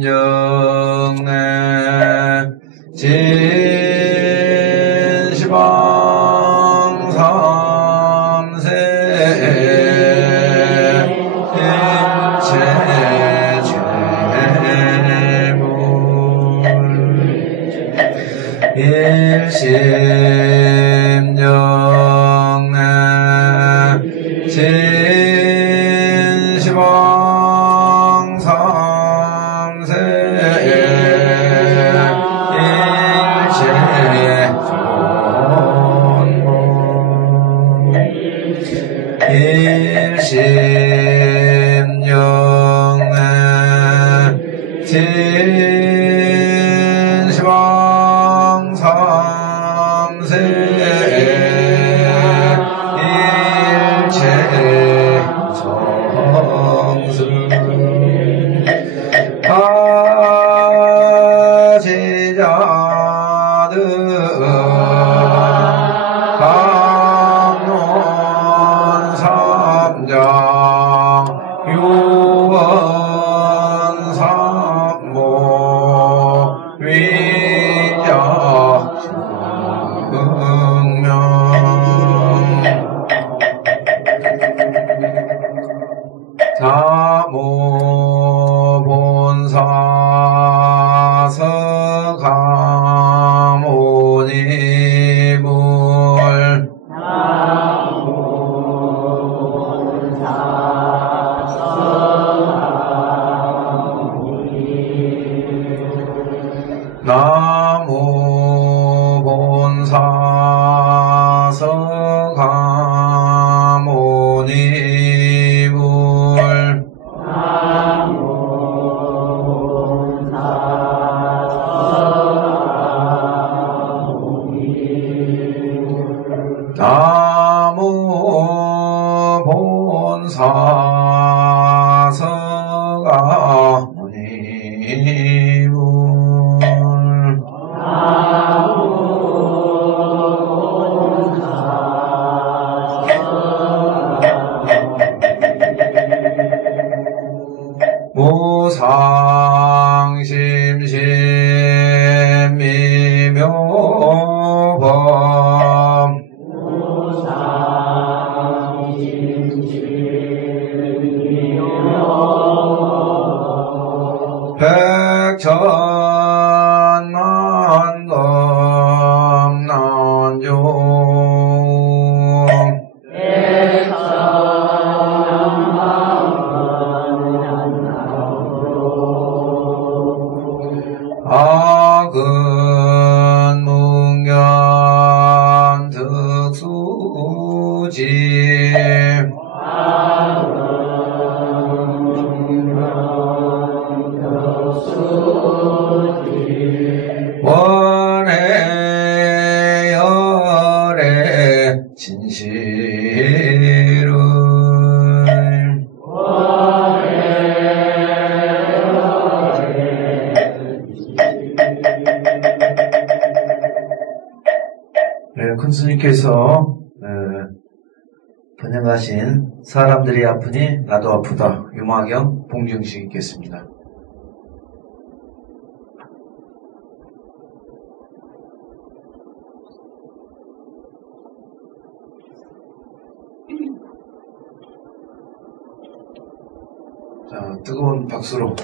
일심정내 진시방삼세 일심정내 진시방삼세 일심정내 진시방삼세 타제자들 감론삼장 유언삼모 위자응명 다모본사 서가모니불 나모본사 서가모니불 나모본사 서가모니불 무상심심미묘법 백천만검난종 악은 문견 득수지 원해 열애 진실을 네, 큰 스님께서 번역하신 사람들이 아프니 나도 아프다 유마경 봉정식 있겠습니다. 자, 뜨거운 박수로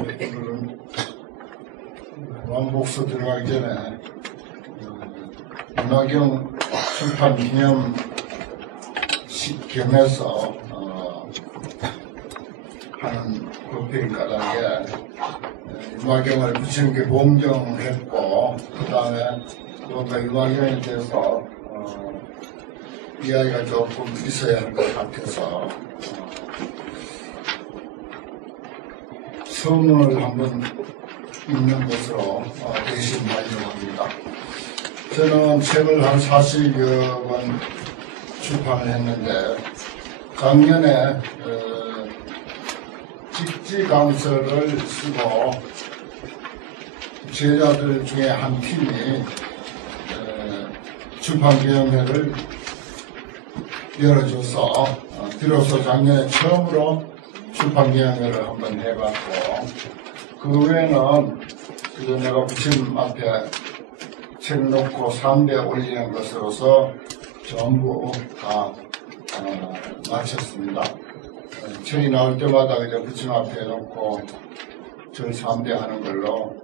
오늘은 왕복서 들어가기 전에 윤화경 출판 기념식 겸해서 하는 법회인 까닭에 윤화경을 부처님께 봉정했고, 그 다음에 뭔가 윤화경에 대해서 이야기가 조금 있어야 할 것 같아서 서문을 한번 읽는 것으로 대신 하려고 합니다. 저는 책을 한 40여 권 출판을 했는데, 작년에 직지강서를 쓰고 제자들 중에 한 팀이 출판기념회를 열어줘서 비로소 작년에 처음으로 출판기념회를 한번 해봤고, 그 외에는 그저 내가 부처님 앞에 책 놓고 3대 올리는 것으로서 전부 다 마쳤습니다. 책이 나올 때마다 그저 부처님 앞에 놓고 절 3대 하는 걸로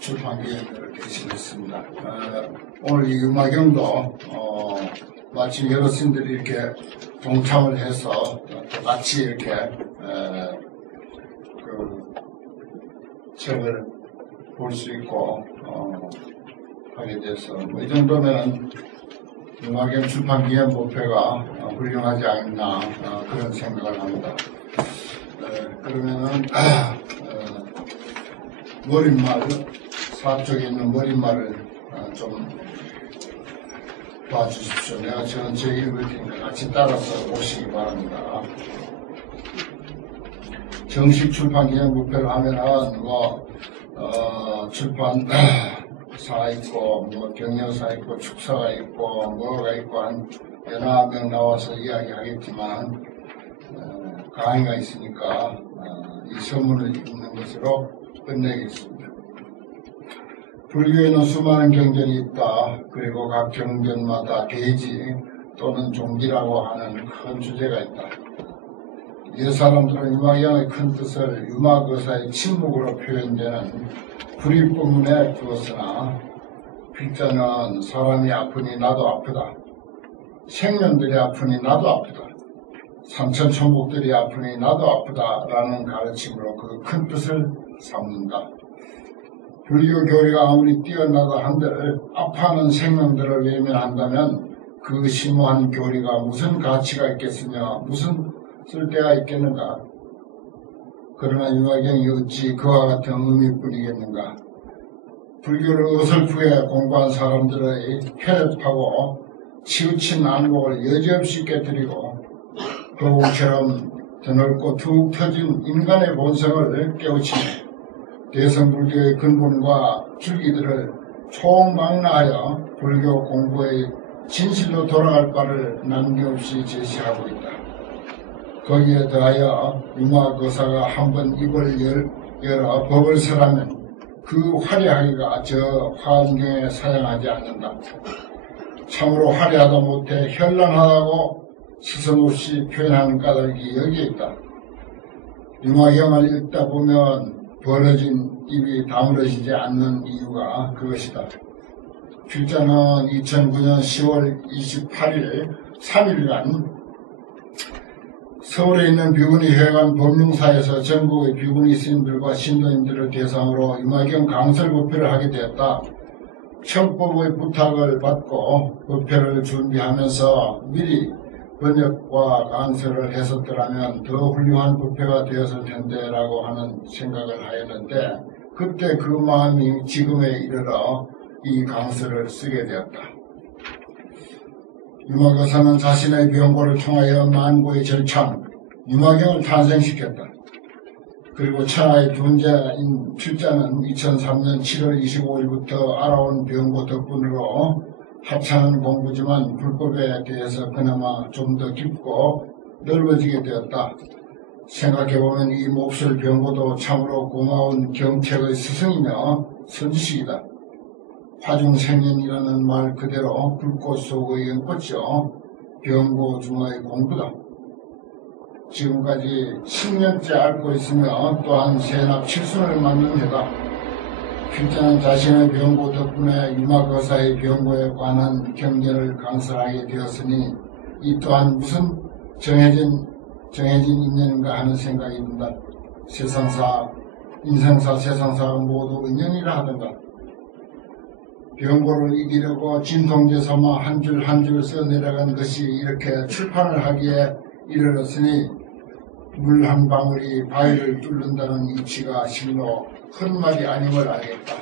출판기념회를 개시했습니다. 오늘 이 윤화경도 마침 여러 스님들이 이렇게 동참을 해서 같이 이렇게 그 책을 볼 수 있고 하게 돼서 이 정도면 윤화경 출판기념법회가 훌륭하지 않나 그런 생각을 합니다. 그러면은 머릿말, 사쪽에 있는 머릿말을 좀 봐주십시오. 내가 전체 읽을 테니까 같이 따라서 보시기 바랍니다. 정식 출판 기념법회를 하면은 출판사 있고 경영사 있고 축사가 있고 뭐가 있고 한 여러 명 나와서 이야기하겠지만 강의가 있으니까 이 서문을 읽는 것으로 끝내겠습니다. 불교에는 수많은 경전이 있다. 그리고 각 경전마다 대지 또는 종기라고 하는 큰 주제가 있다. 옛사람들은 윤화경의 큰 뜻을 유마거사의 침묵으로 표현되는 불입법문에 두었으나, 필자는 사람이 아프니 나도 아프다, 생명들이 아프니 나도 아프다, 삼천천국들이 아프니 나도 아프다 라는 가르침으로 그 큰 뜻을 삼는다. 불교 교리가 아무리 뛰어나다 한들 아파하는 생명들을 외면한다면 그 심오한 교리가 무슨 가치가 있겠으며 무슨 쓸데가 있겠는가. 그러나 윤화경이 어찌 그와 같은 의미뿐이겠는가. 불교를 어설프게 공부한 사람들의 혈압하고 치우친 안목을 여지없이 깨뜨리고 거북처럼 드넓고 툭 터진 인간의 본성을 깨우치며 대성불교의 근본과 줄기들을 총망라하여 불교 공부의 진실로 돌아갈 바를 남김없이 제시하고 있다. 거기에 더하여 유마거사가 한번 입을 열어 법을 설하면 그 화려하기가 저 화엄경에 사양하지 않는다. 참으로 화려하다 못해 현란하다고 스승없이 표현하는 까닭이 여기에 있다. 윤화경을 읽다 보면 벌어진 입이 다물어지지 않는 이유가 그것이다. 필자는 2009년 10월 28일 3일간 서울에 있는 비구니회관 법륜사에서 전국의 비구니 스님들과 신도님들을 대상으로 윤화경 강설 법회를 하게 되었다. 청법의 부탁을 받고 법회를 준비하면서 미리 번역과 강설을 했었더라면 더 훌륭한 법회가 되었을 텐데 라고 하는 생각을 하였는데, 그때 그 마음이 지금에 이르러 이 강설을 쓰게 되었다. 유마거사는 자신의 병고를 통하여 만고의 절창 윤화경을 탄생시켰다. 그리고 천하의 존재인 필자는 2003년 7월 25일부터 알아온 병고 덕분으로 하찮은 공부지만 불법에 대해서 그나마 좀 더 깊고 넓어지게 되었다. 생각해보면 이 몹쓸 병고도 참으로 고마운 경책의 스승이며 선지식이다. 화중생연이라는 말 그대로 불꽃 속의 연꽃이요 병고 중의 공부다. 지금까지 10년째 앓고 있으며 또한 세납 7순을 맞는 해다. 필자는 자신의 병고 덕분에 유마거사의 병고에 관한 경전을 강설하게 되었으니 이 또한 무슨 정해진 인연인가 하는 생각이 든다. 세상사, 인생사, 세상사가 모두 인연이라 하던가. 병고를 이기려고 진통제 삼아 한 줄 한 줄 써내려간 것이 이렇게 출판을 하기에 이르렀으니 물 한 방울이 바위를 뚫는다는 이치가 실로 큰 말이 아님을 알겠다.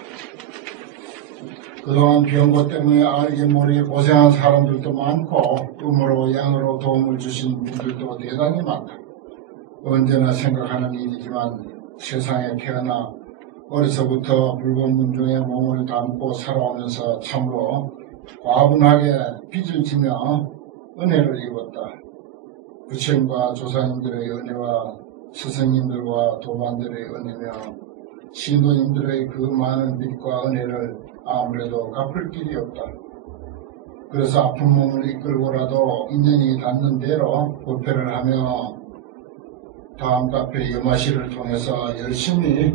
그동안 병고 때문에 알게 모르게 고생한 사람들도 많고 음으로 양으로 도움을 주신 분들도 대단히 많다. 언제나 생각하는 일이지만 세상에 태어나 어려서부터 불법문중에 몸을 담고 살아오면서 참으로 과분하게 빚을 지며 은혜를 입었다. 부처님과 조사님들의 은혜와 스승님들과 도반들의 은혜며 신도님들의 그 많은 빚과 은혜를 아무래도 갚을 길이 없다. 그래서 아픈 몸을 이끌고라도 인연이 닿는 대로 법회를 하며 다음 카페 여마시를 통해서 열심히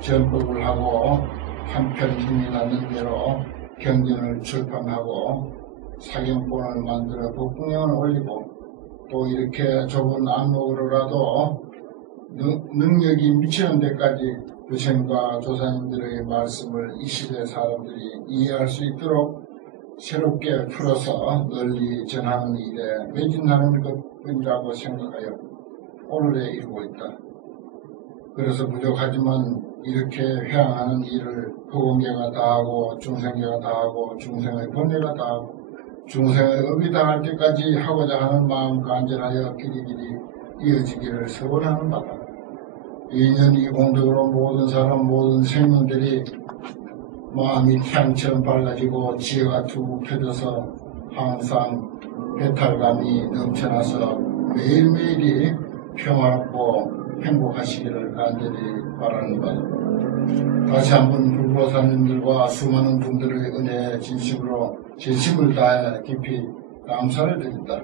전법을 하고 한편 힘이 닿는 대로 경전을 출판하고 사경본을 만들어 법궁형을 올리고 또 이렇게 좁은 안목으로라도 능력이 미치는 데까지 부처님과 조사님들의 말씀을 이 시대 사람들이 이해할 수 있도록 새롭게 풀어서 널리 전하는 일에 매진하는 것뿐이라고 생각하여 오늘에 이르고 있다. 그래서 부족하지만 이렇게 회항하는 일을 허공계가 다하고 중생계가 다하고 중생의 번뇌가 다하고 중생의 업이 다할 때까지 하고자 하는 마음 간절하여 길이길이 이어지기를 소원하는 바다. 이년 이 공덕으로 모든 사람 모든 생명들이 마음이 태양처럼 밝아지고 지혜가 툭 펴져서 항상 배탈감이 넘쳐나서 매일매일이 평화롭고 행복하시기를 간절히 바라는 바다. 다시 한번 불보살님들과 수많은 분들의 은혜에 진심을 다해 깊이 감사를 드린다.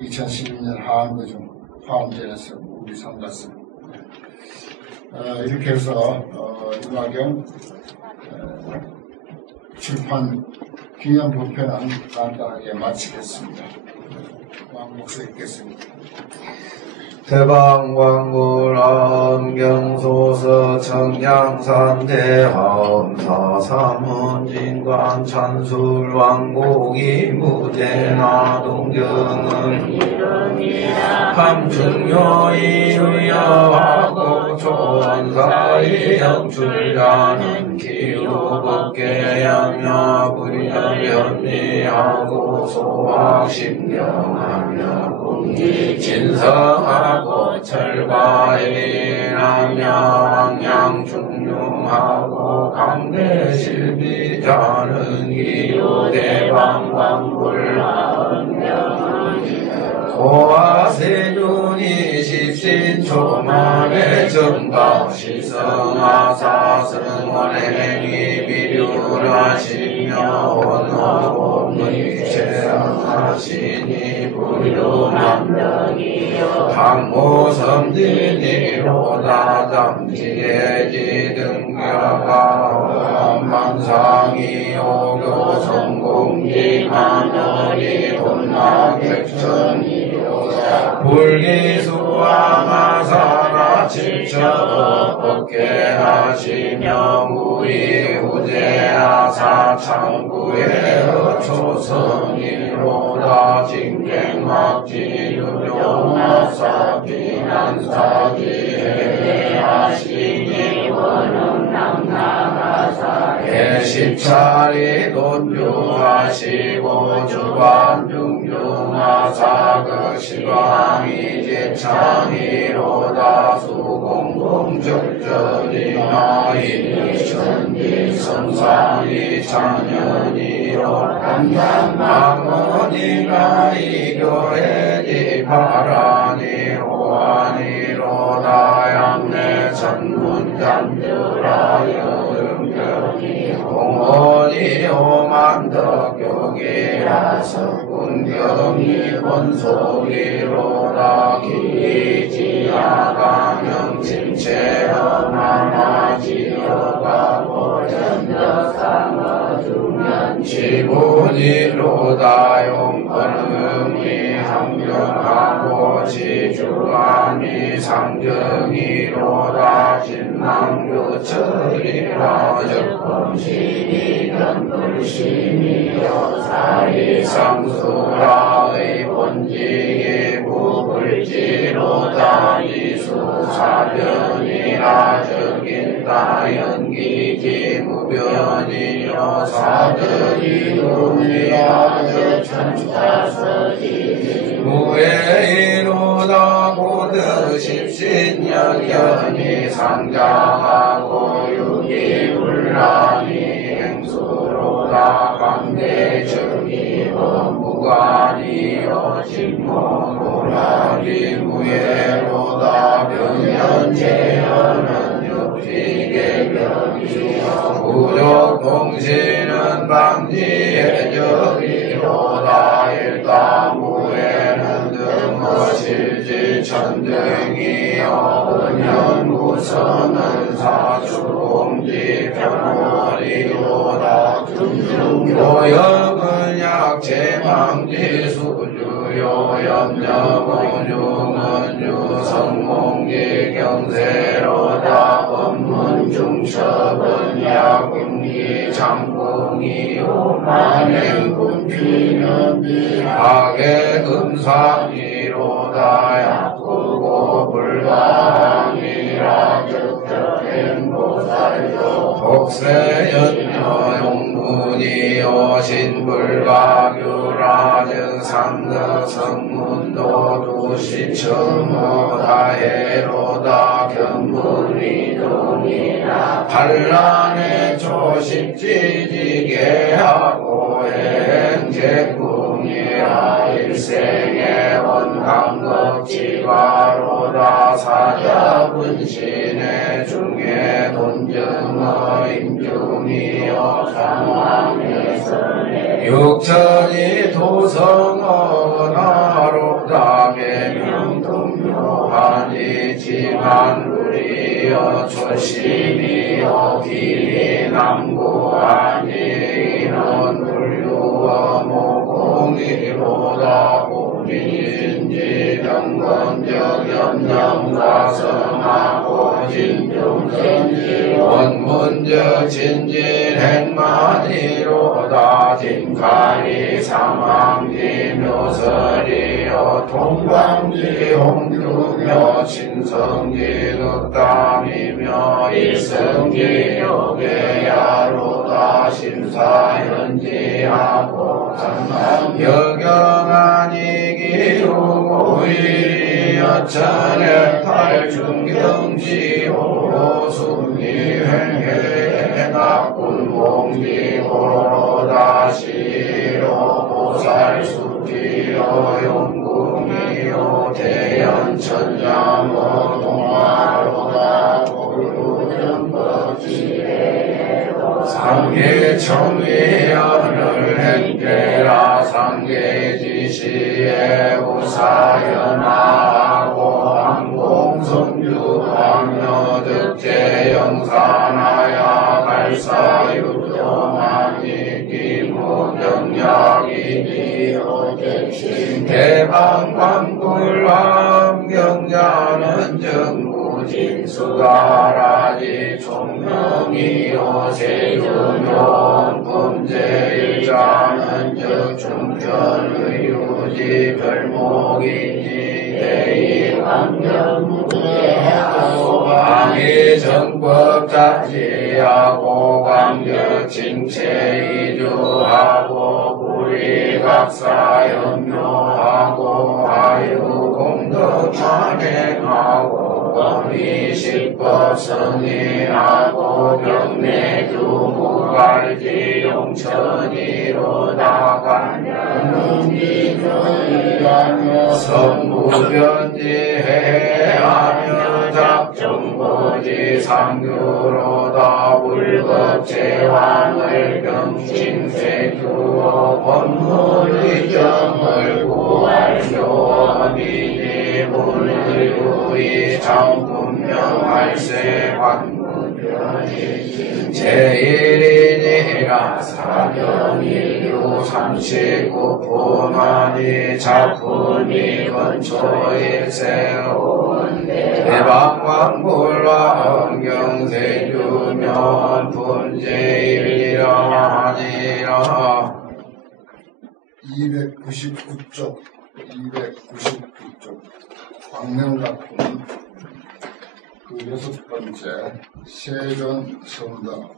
2012년 하한거중 화엄전에서 우리 삼갔습니다. 이렇게 해서 유마경 출판 기념법회는 간단하게 마치겠습니다. 왕복서 읽겠습니다. 대방광고람 경소서 청량산 대하음 사삼문진관 찬술 왕곡이 무대나 동경은 함중요이 유여하고 초원사이 영출자는 기후법계 양야 불현현미하고 소학심경하며 진성하고 철과일이라며 왕양중용하고 강대실비자는 기호대방광불하은명은 도화세존이 십신초만의 정가 시성하사승원의 행위 비류하시며 원어법의 최악하시니 불효만덕이요 항모섬진이로다 잠지해지 등가가 만상이 오교 성공기 마늘이 혼나객천이 불기수왕하사나 칠처법계 하시며 무리 후제하사 창구에 초성이로다 징갱학지 유용하사 비난사지 하시니 원음당나가사 개십차리 돈주하시고 주반중중하사 시방이 제창이로다 수공공적절이나 인천기 성상이 찬연이로 한담망언이가 이교해지 파라니 호안이로다 양내 천문잠들하여 등견이 공원이 오만덕 교계 여기라 석군경이 본소리로다 기지야강영 침체어 마마지어가 보전덕상어주면 지분이로다 용건음이 함경하고 지주안이 상정이로다 진망유철이라 적범심이 견불심이요 사리상수라의 본징이 부불지로다 이수사변이라 적인다 연기기무변이요 사전이동이라 적천차서지 무해이로다 고드십신여견이 상장하고 유기불란이 행수로다 강대적이고 무관이요 진모노라리 무예로다 변현재현은 육지계변이요 부족동시는 방지해적이로다 일다무에는 등어실지 천등이요 은현무선은 사주공지 변월이로다 교역은 약체망지수주요 염려무중은 유성공지 경세로다 법문중첩은 야금기 장궁이요 만행군피는 비하게 금상이로다 약구고 불가항이라 적적행보살요 독세연녀 용문이요 신불가규라 적상덕 성문도 두시청모다해로다 견문이동이나 반란의 조식지지게하고 행제궁이라 일생의 원강겁지가로다 사자분신의 중에 돈정어 임중이요 상황에서의 육천이 도성어나로다 계명동묘하니지만 우리여 초심이여 기남구하니 이런 불유어 모공이로다 공민인지 병건적 염념가성하고 진중전지 원문적 진진행만이로다 진가리 사망지 묘설이여 통광지 홍유며 신성지 극담이며 일성지 요괴야로다 심사현지하고 여경아니기요 오일이여 천의 팔중경지호 순리행해 낙군공지호로다 시로 보살수지요 용궁이요 대연천장어 동화로다 고유정법지혜로 상계청위연을 행계라 상계지시에 우사연하고 항공성주광여득제영사나야 발사유도만이 기무경약이니 오객신 대방광굴함경자는 정무진수가라지 총명이요 세균용 범죄일자는 적중전의 유지 별목이니 대의광경무대하고 방위정법자지하고 광격징체이주하고 구리각사연묘하고 아유공덕찬행하고 법의식법 성의하고 병내주무갈지 용천이로다 간연음기조이하며 성무변지해하며 작정보지 상교로다 불법 제왕을 병진세 규어 법문의정을 구할교미니 문을 유의 장분명할세 관문변이 제1인이라 사경일류 39분하니 자fun이 근초에 세운 대방광불라 흥경세주면 분제일이라 하니라. 299쪽 광명각품 그 6번째 세존성덕.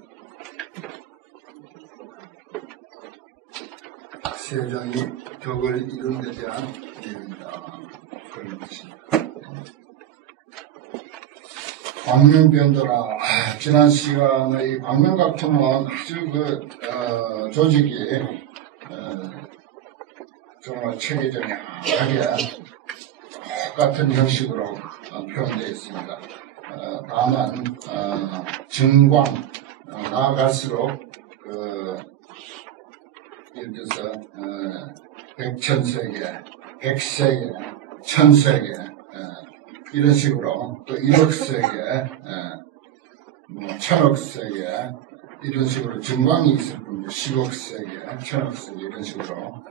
세존이 덕을 이룬 데 대한 얘기입니다. 그런 것입니다. 광명변도라. 지난 시간에 이 광명각품은 아주 조직이 정말 체계적이하게 똑같은 형식으로 표현되어 있습니다. 다만 증광 나아갈수록 예를 들어서 백천세계, 백세계, 천세계 이런 식으로 또 1억세계, 천억세계 이런 식으로 증광이 있을 겁니다. 10억세계, 천억세계 이런 식으로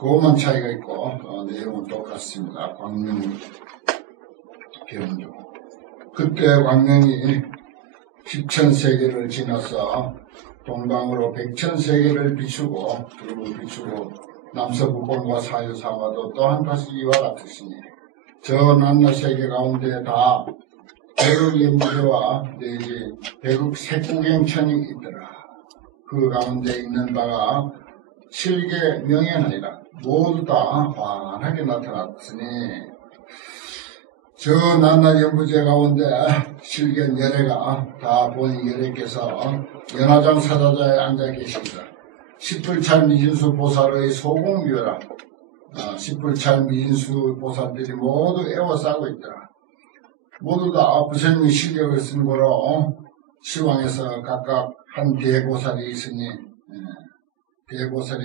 그것만 차이가 있고 내용은 똑같습니다. 광명 변조. 그때 광명이 10,000세계를 지나서 동방으로 100,000세계를 비추고 두루를 비추고 남서북권과 사유사와도 또한 다시 이와 같으시니 저 남나 세계 가운데 다 백억 연무대와 내지 백억 색구경천이 있더라. 그 가운데 있는 바가 실계 명예하니라. 모두 다 환하게 나타났으니 저 난나 연부제 가운데 실견 열애가 다 본인 열애께서 연화장 사자자에 앉아 계십니다. 십불찰 미진수 보살의 소공유라. 십불찰 미진수 보살들이 모두 애워싸고 있더라. 모두 다 부처님의 실력을 쓴 거로 시황에서 각각 한 대보살이 있으니 대보살이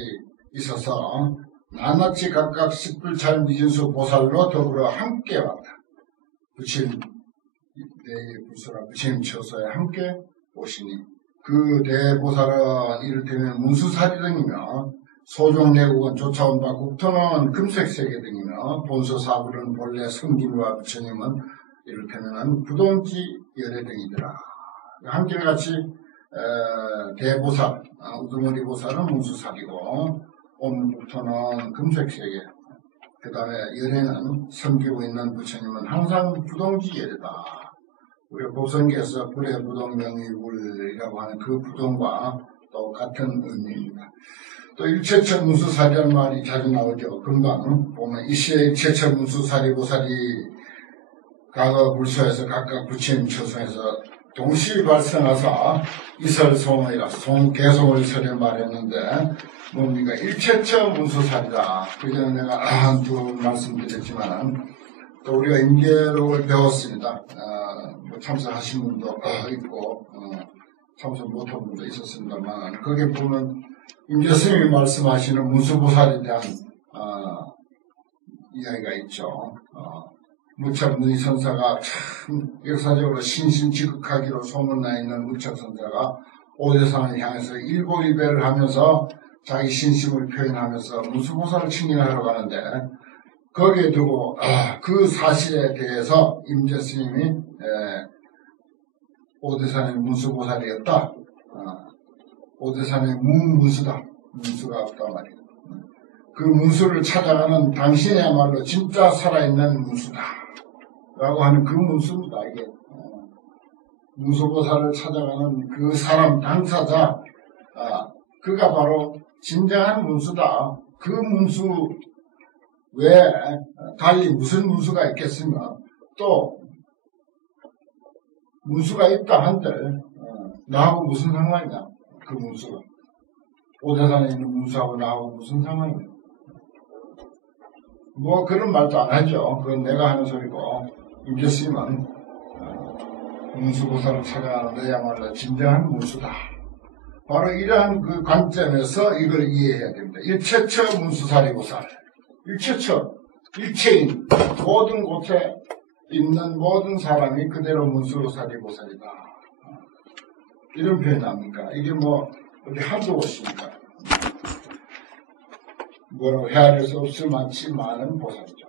있어서 낱낱이 각각 십불찰 미진수 보살로 더불어 함께 왔다. 부처님 처소에 함께 오시니 그 대보살은 이를테면 문수사리 등이며 소종내국은 쫓아온 바 국토는 금색세계 등이며 본소사불은 본래 성진과 부처님은 이를테면 부동지 열애 등이더라. 한결같이 대보살, 우두머리 보살은 문수사리고 온 국토는 금색세계, 그 다음에 열애는 섬기고 있는 부처님은 항상 부동지 열애다. 우리가 보성계에서 불의 부동명의불이라고 하는 그 부동과 똑같은 의미입니다. 또 일체처 문수사리라는 말이 자주 나오죠. 금방 보면 이시의 일체처 문수사리 보살이 과거 불소에서 각각 부처님 처소에서 동시에 발생해서 이설송이라 송개송을 설에 말했는데 뭡니까? 일체처 문수사리다. 그전에 내가 한두 말씀드렸지만 또 우리가 임계록을 배웠습니다. 참석하신 분도 있고 참석 못한 분도 있었습니다만 거기에 보면 임재스님이 말씀하시는 문수보살에 대한 이야기가 있죠. 무척문의선사가 참 역사적으로 신신지극하기로 소문나 있는 무척선사가 오대산을 향해서 일보일배를 하면서 자기 신심을 표현하면서 문수보살을 칭찬하러 가는데 거기에 두고 그 사실에 대해서 임재스님이 오대산의 문수보살이었다. 오대산의 무문수다. 문수가 없다 말이야. 그 문수를 찾아가는 당신이야말로 진짜 살아있는 문수다. 라고 하는 그 문수입니다. 이게 문수보살을 찾아가는 그 사람 당사자, 그가 바로 진정한 문수다. 그 문수 외에 달리 무슨 문수가 있겠으며 또 문수가 있다 한들 나하고 무슨 상관이냐. 그 문수가 오대산에 있는 문수하고 나하고 무슨 상관이냐. 뭐 그런 말도 안 하죠. 그건 내가 하는 소리고 임재스님은 문수보살을 찾아가는 데야말로 진정한 문수다. 바로 이러한 그 관점에서 이걸 이해해야 됩니다. 일체처 문수사리보살. 일체처, 일체인, 모든 곳에 있는 모든 사람이 그대로 문수사리보살이다. 이런 표현이 납니까? 이게 뭐 어디 한두 곳입니까? 뭐라고 헤아릴 수 없을 만치 많은 보살이죠.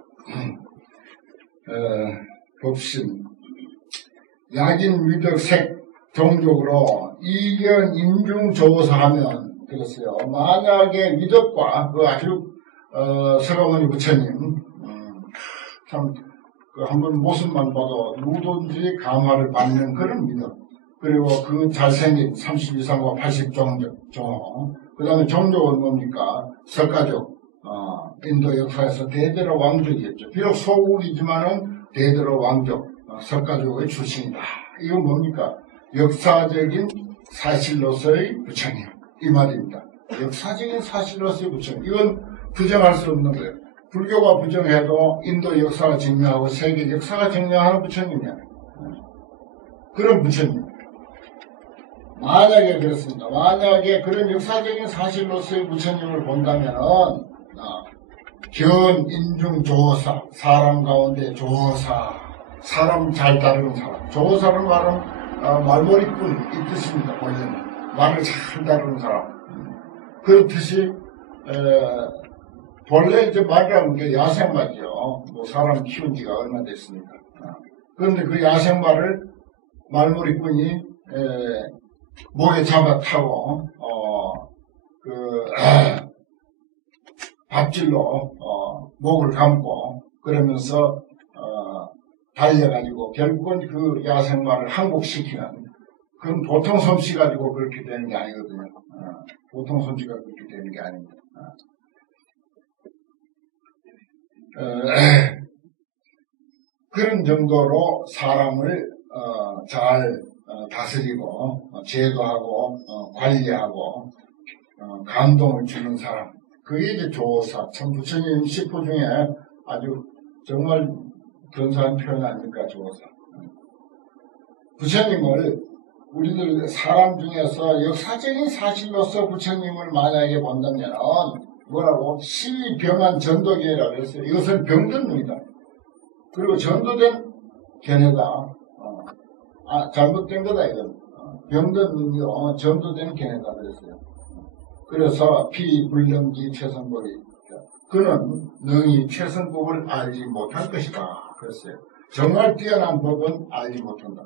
법신, 약인, 위덕, 색, 종족으로 이견, 인중, 조사하면 그랬어요. 만약에 위덕과 그 아주 서가모니 부처님 참 그 한번 모습만 봐도 누구든지 감화를 받는 그런 위덕, 그리고 그 잘생긴 32상과 80종족, 그 다음에 종족은 뭡니까? 석가족, 인도 역사에서 대대로 왕족이었죠. 비록 소울이지만은 대대로 왕족, 석가족의 출신이다. 이건 뭡니까? 역사적인 사실로서의 부처님. 이 말입니다. 역사적인 사실로서의 부처님. 이건 부정할 수 없는 거예요. 불교가 부정해도 인도 역사가 증명하고 세계 역사가 증명하는 부처님이야. 그런 부처님. 만약에 그렇습니다. 만약에 그런 역사적인 사실로서의 부처님을 본다면은, 견, 인중, 조사, 사람 가운데 조사, 사람 잘 다루는 사람. 조사는 말은 말머리꾼 이 뜻입니다. 원래는 말을 잘 다루는 사람. 그렇듯이 본래 이제 말이라는 게 야생말이죠. 뭐 사람 키운 지가 얼마 됐습니까? 그런데 그 야생말을 말머리꾼이 목에 잡아 타고 밥질로 목을 감고 그러면서 달려가지고 결국은 그 야생말을 항복시키는, 그건 보통 솜씨 가지고 그렇게 되는 게 아니거든요. 보통 솜씨가 그렇게 되는 게 아닙니다. 그런 정도로 사람을 잘 다스리고 제도하고 관리하고 감동을 주는 사람, 그게 이제 조사. 참 부처님 식구 중에 아주 정말 근사한 표현 아닙니까? 조사. 부처님을 우리들 사람 중에서 역사적인 사실로서 부처님을 만약에 본다면 뭐라고? 시병한 전도계라고 했어요. 이것은 병든 눈이다. 그리고 전도된 견해다. 잘못된 거다 이건. 병든 눈이요 전도된 견해다 그랬어요. 그래서 피불능지 최선법이, 그는 능히 최선법을 알지 못할 것이다 그랬어요. 정말 뛰어난 법은 알지 못한다.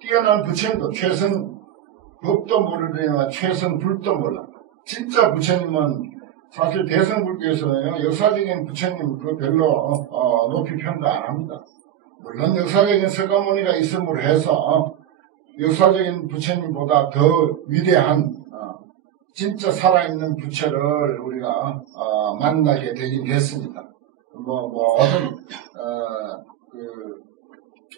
뛰어난 부처님도 최선법도 모르려니와 최선불도 몰라. 진짜 부처님은 사실 대성불교에서는요, 역사적인 부처님 그 별로 높이 평가 안 합니다. 물론 역사적인 석가모니가 있음으로 해서 역사적인 부처님보다 더 위대한 진짜 살아있는 부처를 우리가 만나게 되긴 됐습니다. 어떤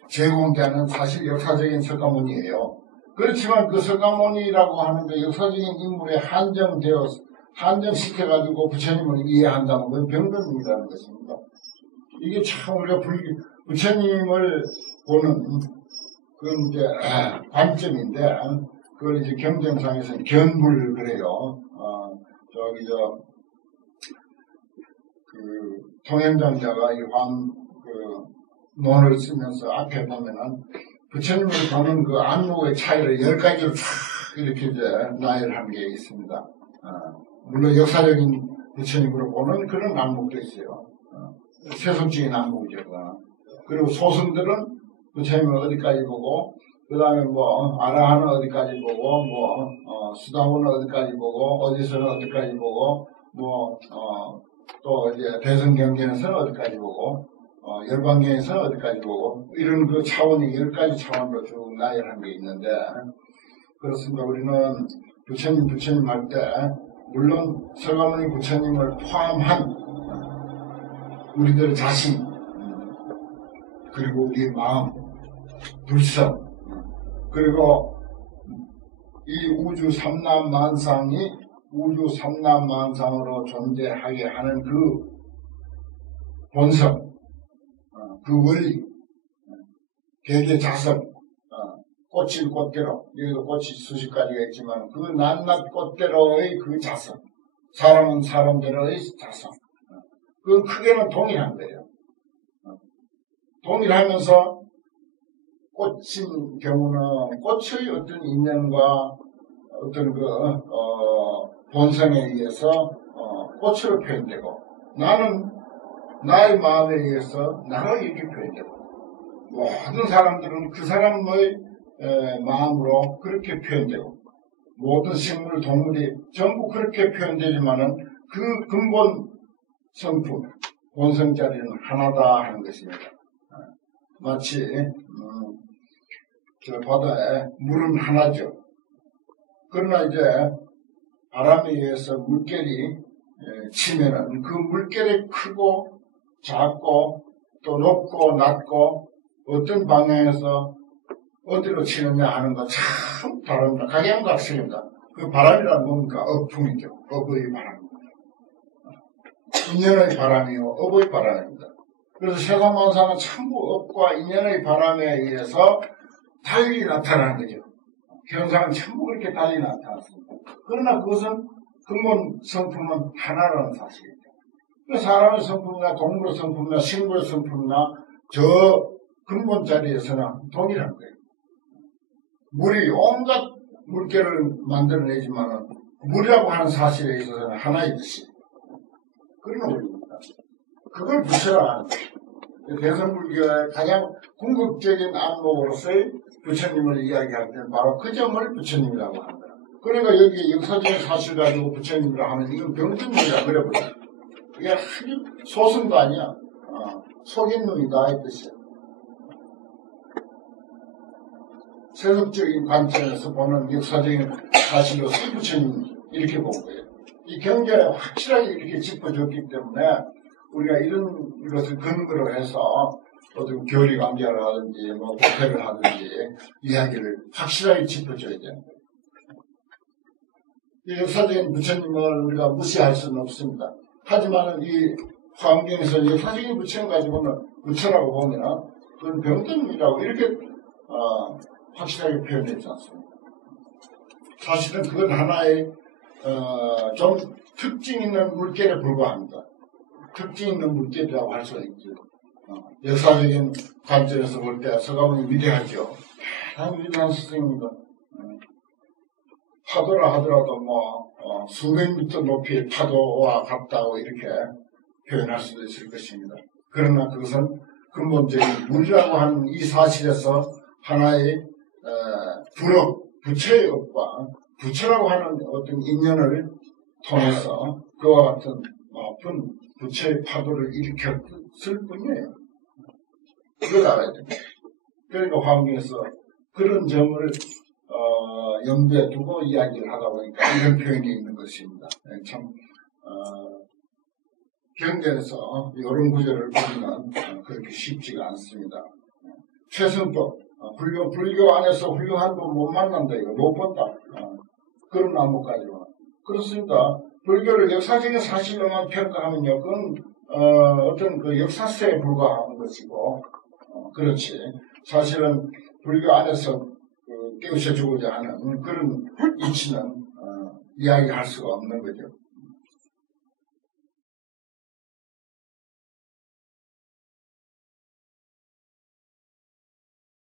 제공자는 사실 역사적인 석가모니예요. 그렇지만 그 석가모니라고 하는 그 역사적인 인물에 한정시켜가지고 부처님을 이해한다는 건 병든이라는 것입니다. 이게 참 우리가 부처님을 보는 그런 이제 관점인데, 그걸 이제 경전상에서는 견불 그래요. 통행장자가 이 논을 쓰면서 앞에 보면은 부처님을 보는 그 안목의 차이를 10가지로 쫙 이렇게 이제 나열한 게 있습니다. 물론 역사적인 부처님으로 보는 그런 안목도 있어요. 세속적인 안목이죠. 그리고 소승들은 부처님을 어디까지 보고, 그 다음에 아라한은 어디까지 보고, 수다원은 어디까지 보고, 어디서는 어디까지 보고, 또 이제 대승경전에서는 어디까지 보고, 열반경에서는 어디까지 보고, 이런 그 차원이 10가지 차원으로 쭉 나열한 게 있는데, 그렇습니다. 우리는 부처님 할 때, 물론 석가모니 부처님을 포함한 우리들 자신, 그리고 우리의 마음, 불성, 그리고 이 우주 삼남만상이 우주 삼남만상으로 존재하게 하는 그 본성, 그 원리, 개개자성, 꽂힌 꽃대로, 여기도 꽃이 수십 가지가 있지만 그 낱낱 꽃대로의 그 자성, 사람은 사람대로의 자성, 그 크게는 동일한 거예요. 동일하면서 꽃인 경우는 꽃의 어떤 인연과 어떤 본성에 의해서 꽃으로 표현되고, 나는 나의 마음에 의해서 나로 이렇게 표현되고, 모든 사람들은 그 사람의 마음으로 그렇게 표현되고, 모든 식물, 동물이 전부 그렇게 표현되지만은 그 근본 성품, 본성 자리는 하나다 하는 것입니다. 마치 저 바다에 물은 하나죠. 그러나 이제 바람에 의해서 물결이 치면은 그 물결이 크고 작고 또 높고 낮고 어떤 방향에서 어디로 치느냐 하는 거 참 다릅니다. 각양각색입니다. 그 바람이란 뭡니까? 업풍이죠. 업의 바람. 인연의 바람이요, 업의 바람입니다. 그래서 세상 만사는 전부 업과 인연의 바람에 의해서 달리 나타나는 거죠. 현상은 전부 그렇게 달리 나타났습니다. 그러나 그것은 근본 성품은 하나라는 사실이죠. 사람의 성품이나 동물의 성품이나 식물의 성품이나 저 근본 자리에서는 동일한 거예요. 물이 온갖 물결을 만들어내지만 물이라고 하는 사실에 있어서는 하나이듯이 그런 원리입니다. 그걸 부처라 하는 거예요. 대성불교의 가장 궁극적인 안목으로서의 부처님을 이야기할 때는 바로 그 점을 부처님이라고 합니다. 그러니까 여기 역사적인 사실 가지고 부처님이라고 하면 이건 병든놈이라 그래버려요. 이게 아주 소승도 아니야. 속인 놈이다 이 뜻이야. 세속적인 관점에서 보는 역사적인 사실로서 부처님 이렇게 본 거예요. 이 경전에 확실하게 이렇게 짚어줬기 때문에 우리가 이런 것을 근거로 해서 어떤 교리 관계를 하든지 뭐 법회를 하든지 이야기를 확실하게 짚어줘야 되는 거예요. 이 역사적인 부처님을 우리가 무시할 수는 없습니다. 하지만 이 환경에서 역사적인 부처님 가지고는 부처라고 보면 그건 병든이라고 이렇게 확실하게 표현되지 않습니다. 사실은 그건 하나의 좀 특징 있는 물결에 불과합니다. 특징 있는 물결이라고 할 수가 있죠. 역사적인 관점에서 볼 때 서가모니 위대하죠. 대단히 위대한 스승입니다. 파도라 하더라도 수백 미터 높이의 파도와 같다고 이렇게 표현할 수도 있을 것입니다. 그러나 그것은 근본적인 물이라고 하는 이 사실에서 하나의 부처의 업과 부처라고 하는 어떤 인연을 통해서 그와 같은 높은 부처의 파도를 일으켰을 뿐이에요. 그걸 알아야 됩니다. 그러니까 환경에서 그런 점을 염두에 두고 이야기를 하다 보니까 이런 표현이 있는 것입니다. 참 경전에서 이런 구절을 보면 그렇게 쉽지가 않습니다. 최승법 불교 안에서 훌륭한 분 못 만난다 이거 못 본다 그런 안목까지만 그렇습니다. 불교를 역사적인 사실로만 평가하면요 그건 어떤 그 역사세에 불과한 것이고 그렇지 사실은 불교 안에서 깨우쳐주고자 하는 그런 이치는 이야기할 수가 없는 거죠.